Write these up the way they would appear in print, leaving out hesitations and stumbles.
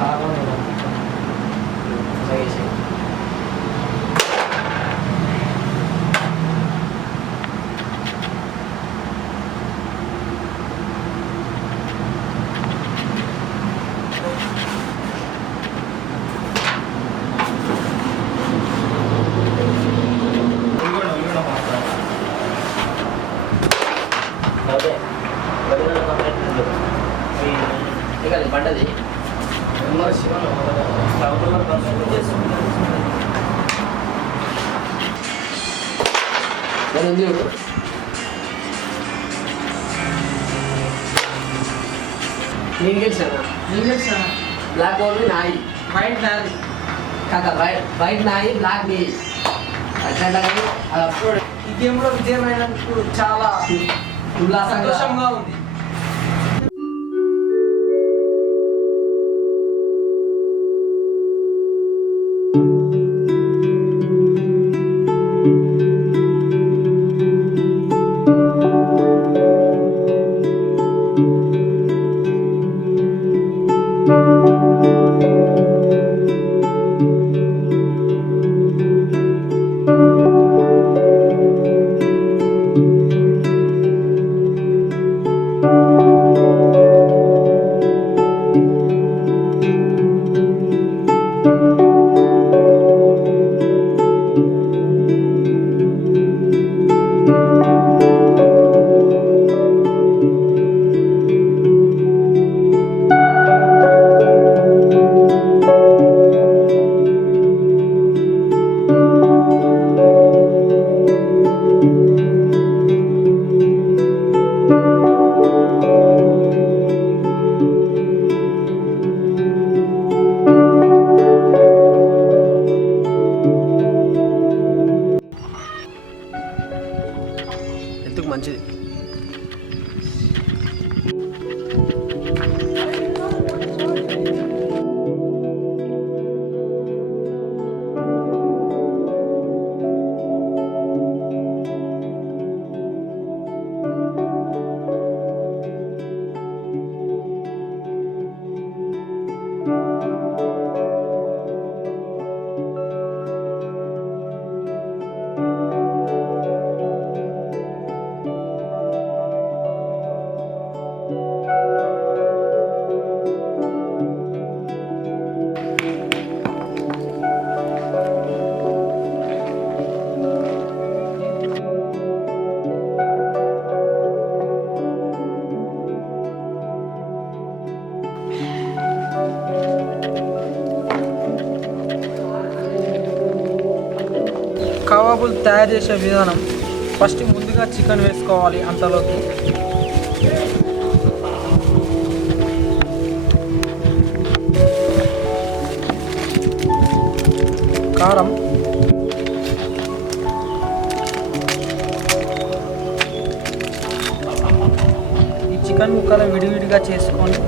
చాలా పంటది నేను గెలిచానా black only నాయి వైట్ నాది కాక వైట్ నాయి బ్లాక్ నీ అట్లా ఈ గేమ్లో విజయమైనందుకు చాలా సంతోషంగా ఉంది. ఎందుకు మంచిది. కబాబులు తయారు చేసే విధానం, ఫస్ట్ ముందుగా చికెన్ వేసుకోవాలి. అంతలోకి కారం, ఈ చికెన్ ముక్కలు విడివిడిగా చేసుకొని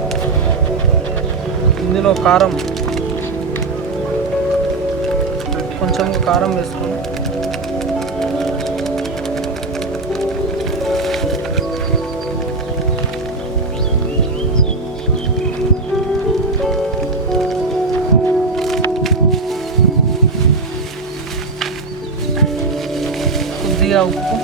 ఇందులో కారం, కొంచెం కారం వేసుకొని కొద్దిగా ఉప్పు,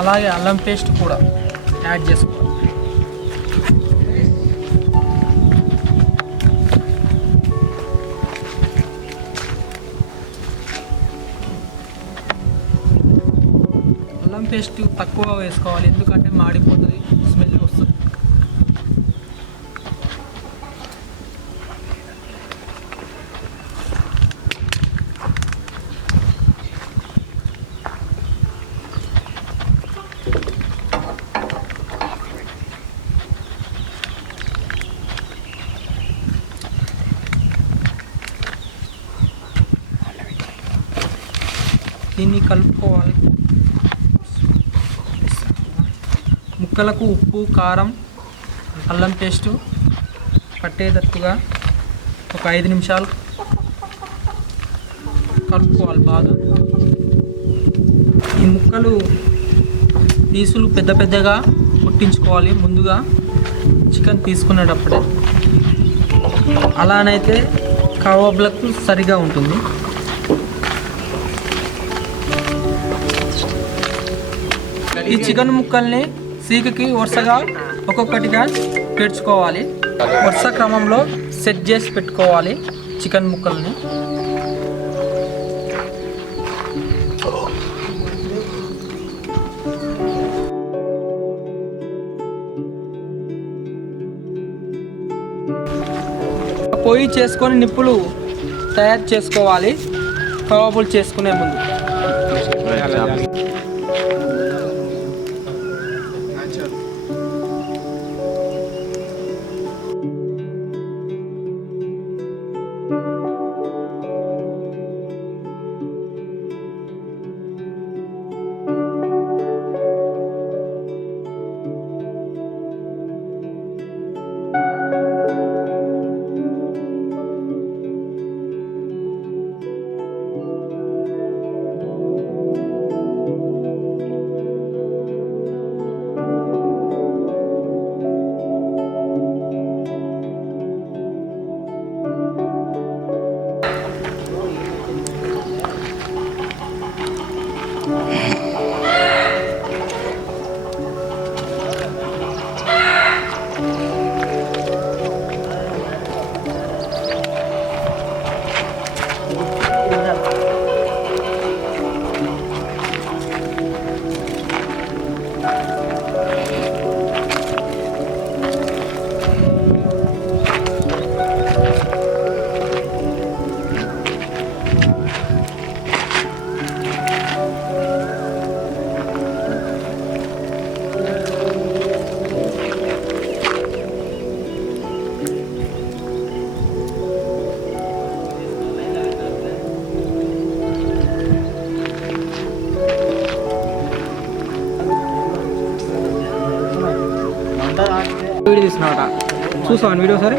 అలాగే అల్లం పేస్ట్ కూడా యాడ్ చేసుకోవాలి. అల్లం పేస్ట్ తక్కువ వేసుకోవాలి, ఎందుకంటే మాడిపోతుంది, స్మెల్ వస్తుంది. దీన్ని కలుపుకోవాలి. ముక్కలకు ఉప్పు, కారం, అల్లం పేస్టు పట్టేటట్టుగా ఒక 5 నిమిషాలు కలుపుకోవాలి బాగా. ఈ ముక్కలు పీసులు పెద్ద పెద్దగా కొట్టించుకోవాలి ముందుగా చికెన్ తీసుకునేటప్పుడే. అలానైతే కబాబ్లకు సరిగా ఉంటుంది. ఈ చికెన్ ముక్కల్ని సీకుకి వరుసగా ఒక్కొక్కటిగా పేర్చుకోవాలి. వరుస క్రమంలో సెట్ చేసి పెట్టుకోవాలి చికెన్ ముక్కల్ని. పొయ్యి చేసుకొని నిప్పులు తయారు చేసుకోవాలి కబాబులు చేసుకునే ముందు. వీడియో తీసినమాట చూసాను వీడియో సరే.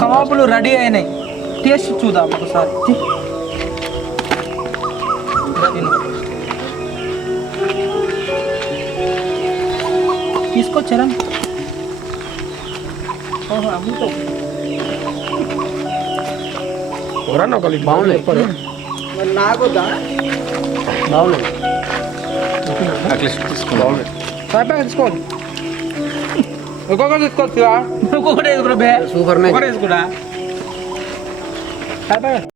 కబాబులు రెడీ అయినాయి. టేస్ట్ చూద్దాం ఒకసారి. తీసుకొచ్చారా? బాగున్నాయి. బాగున్నాయి. తీసుకోండి. ఒక్కొక్కటి తీసుకోవచ్చు. ఒక్కొక్కటి వేసుకురా. సూపర్ వేసుకురా.